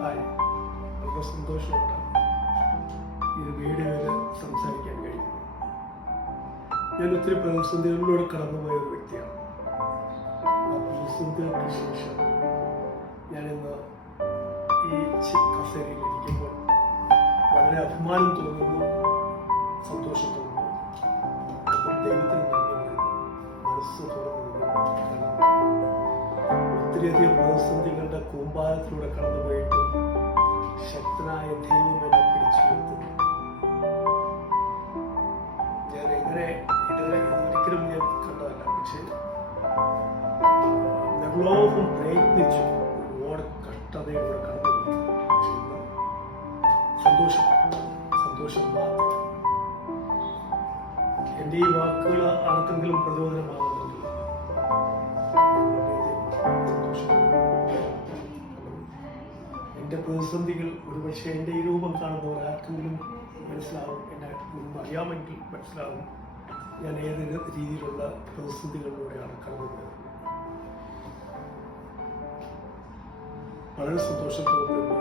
Hi, വളരെ സന്തോഷമുണ്ട് ഇത് വീഡിയോയിൽ സംസാരിക്കാൻ കഴിയുന്നു. ഞാൻ ഒത്തിരി പ്രതിസന്ധികളിലൂടെ കടന്നുപോയ ഒരു വ്യക്തിയാണ്. ആ പ്രതിസന്ധികൾക്ക് ശേഷം ഞാനിന്ന് ഈ കസേരയിൽ ഇരിക്കുമ്പോൾ വളരെ അഭിമാനം തോന്നുന്നു, സന്തോഷം തോന്നുന്നു. അപ്പോൾ ദൈവത്തിന് നന്ദി പറയുന്നു, മനസ്സ് തുറന്നു. കാരണം ഒത്തിരിയധികം പ്രതിസന്ധികളുടെ കൂമ്പാരത്തിലൂടെ കടന്നുപോയിട്ടും ശക്തനായ ദൈവം എന്നെ പിടിച്ചു നിർത്തുന്നു. ഞാൻ എങ്ങനെ ഇതൊരിക്കലും ഞാൻ കണ്ടതല്ല, പക്ഷേ നിർലോഭം പ്രയത്നിച്ചു, ഒരുപാട് കഷ്ടതയിലൂടെ കടന്നുപോയി. പക്ഷെ ഇന്ന് സന്തോഷം മാത്രം. എൻ്റെ ഈ വാക്കുകൾ ആർക്കെങ്കിലും പ്രചോദനമാകുന്നെങ്കിൽ എൻ്റെ പ്രതിസന്ധികൾ ഒരുപക്ഷെ എൻ്റെ ഈ രൂപം കാണുന്നവർ ആർക്കെങ്കിലും മനസ്സിലാവും, എന്നെ മുൻപ് അറിയാമെങ്കിൽ മനസ്സിലാവും ഞാൻ ഏത് രീതിയിലുള്ള പ്രതിസന്ധികളിലൂടെയാണ് കടന്നുപോയത്. വളരെ സന്തോഷം തോന്നുന്നു.